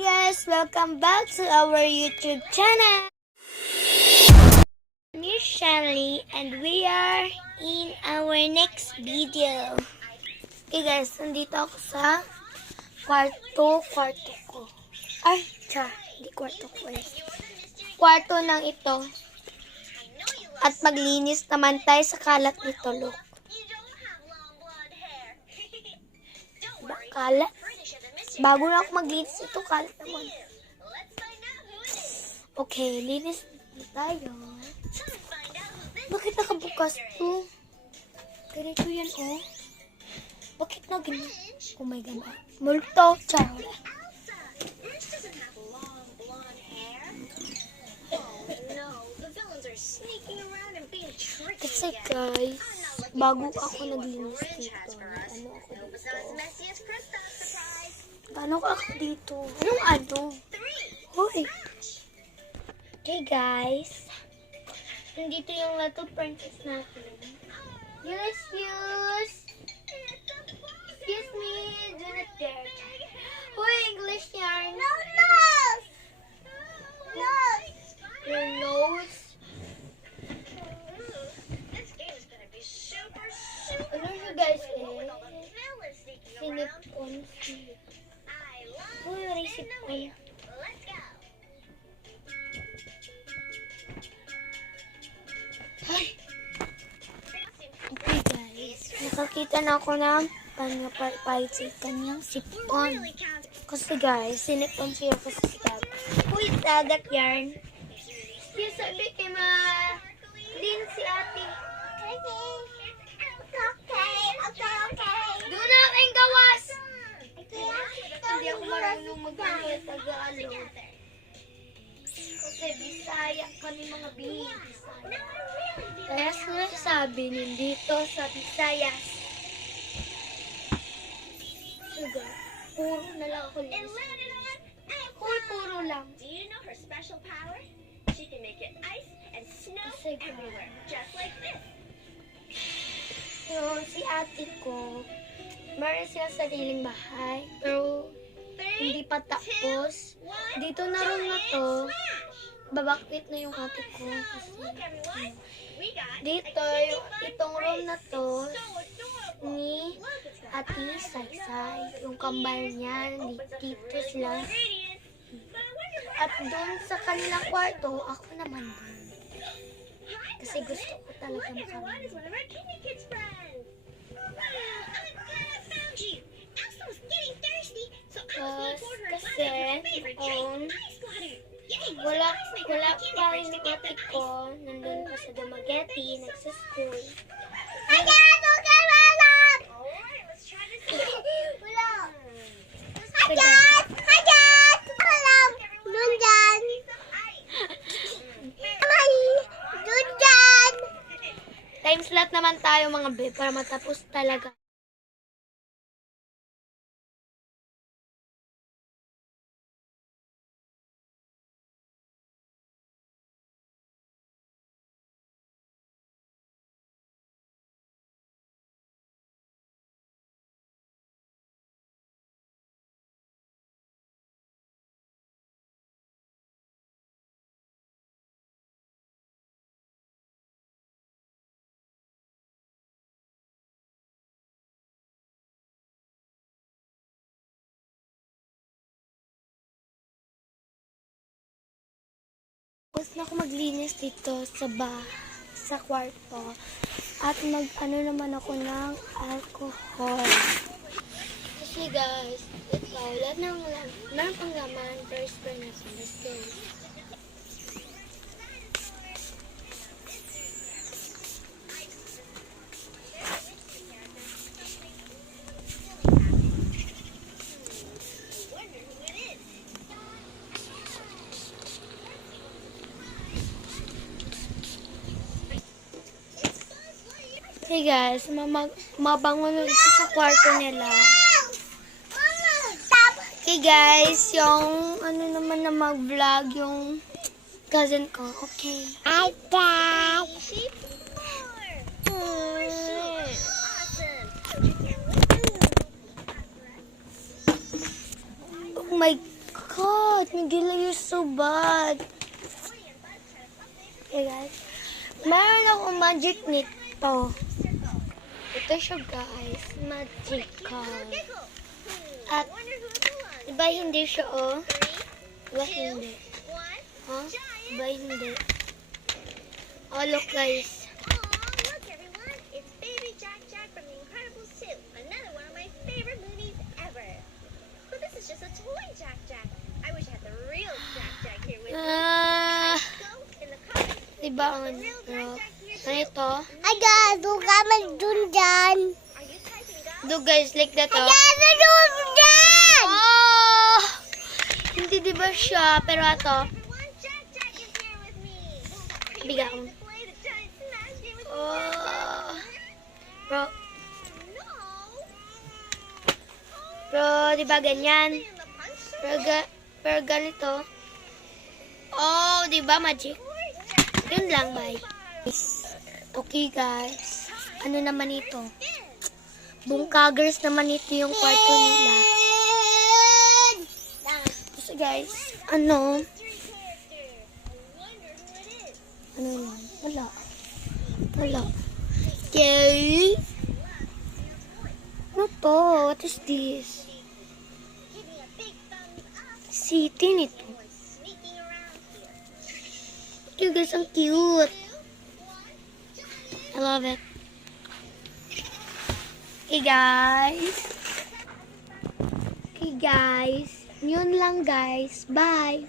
Guys, welcome back to our YouTube channel. I'm Miss Shelly and we are in our next video. Okay guys, nandito ako sa kwarto ko. Ay, hindi kwarto ko eh. Kwarto ng ito. At maglinis naman tayo sa kalat nito, look. Kalat? Bago na ako maglinis ito, kalat naman. Okay, linis na tayo. Bakit nakabukas to? Ganito yan, oh. Bakit na ganyan? Oh my God. Multo, char. Kasi guys, bago ako naglinis dito, ano ako dito? Anong? Hoy! Okay guys, nandito yung little princess natin. Excuse me, do not dare. Hoy, English yarn. No, nose! Your nose? Ano siya guys eh? Sinipon siya. Uy, resip ko. Ay! Okay guys, nakakita na ako ng kanyang sipon. Kasi guys, sinipon siya kasi sikat. Uy, dagat yarn. Yung sabi kay din si ate. Okay. Doon na kayong gawas! Hindi ako marunong mag-alala Tagalog. Kasi Bisaya kami mga Bisaya. Kaya sinasabi nandito sa Visayas. Sugar, puro na lang ako linis. Puro lang. Do you know her special power? She can make it ice and snow everywhere, just like this. Yung si ate ko, meron siya sariling bahay, pero hindi pa tapos. Dito na room na to, babakwit na yung ate ko. Kasi, dito, itong room na to, ni ate Saysay. Yung kambal niya, dito sila. At doon sa kanilang kwarto, ako naman doon. Kasi gusto ko talaga makamit. Kasi, wala pa rin yung ate ko, nandun pa sa Dumaguete, nagsaschool. Time slot naman tayo mga babe para matapos talaga. Tapos na ako maglinis dito sa kwarto. At ano naman ako ng alcohol. Kasi guys, ito, lahat ng meron pang laman, first spray na ito. Let's go. Hey guys, mabango na ito sa kwarto nila. Hey guys, yung ano naman na mag-vlog yung cousin ko. Okay. Hi guys! Oh my God, Miguel, you're so bad. Okay, guys. Meron akong magic nito. Ito siya, guys. Magical. At, diba hindi siya, oh? Diba hindi? Huh? Diba hindi? Oh, look, guys. Look, everyone. It's Baby Jack Jack from The Incredibles 2. Another one of my favorite movies ever. But this is just a toy Jack Jack. I wish I had the real Jack Jack here with me. So, in the comics, Diba, the real Jack ano? Jack here Ano ito? Ay, guys, doon ka man dun dyan. Are you typing go? Do, guys, like that, oh. Ay, doon dyan! Oh! Hindi diba siya, pero ito. Everyone, Jack Jack is here with me. Are you Biga ready ko. to play the giant smash game with me, Oh. Jack Jack? Bro, No. bro, diba ganyan? In the punch Pero ganito. Oh, diba magic? Yun lang, bye. Okay, guys. Ano naman ito? Bungkagers naman ito yung kwarto nila. So, guys, ano? Ano yan? Wala. Wala. Okay. Ano to? What is this? Give me a big thumbs up. City nito. Boy sneaking around here. Ito, guys, ang cute. I love it. Okay, guys. Okay, guys. Yun lang, guys. Bye.